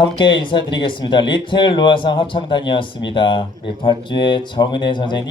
함께 인사드리겠습니다. 리틀 로아상 합창단이었습니다. 우리 반주의 정은혜 선생님.